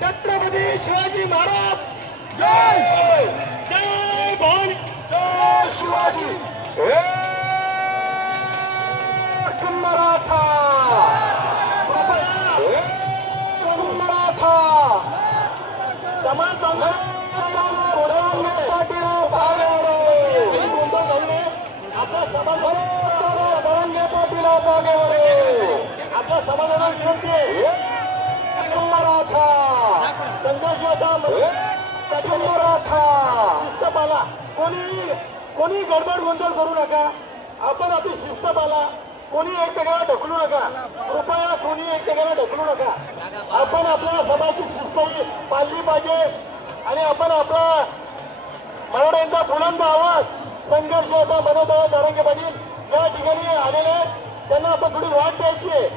छत्रपती शिवाजी महाराज जय जय भवानी जय शिवाजी मराठा मराठा समाज आपला समाधान करते मराठा शिस्त पाला कोणी गडबड गोंधळ करू नका आपण आपली शिस्त पाला कोणी एकमेकाला ढकलू नका कृपया कोणी एकमेकाला ढकलू नका आपण आपल्या समाजाची शिस्त पाळली पाहिजे आणि आपण आपला मराठ्यांचा बुलंद आवाज संघर्ष होता मनोदय दारंगे पाटील या ठिकाणी आलेले त्यांना आपण थोडी वाट द्यायची आहे।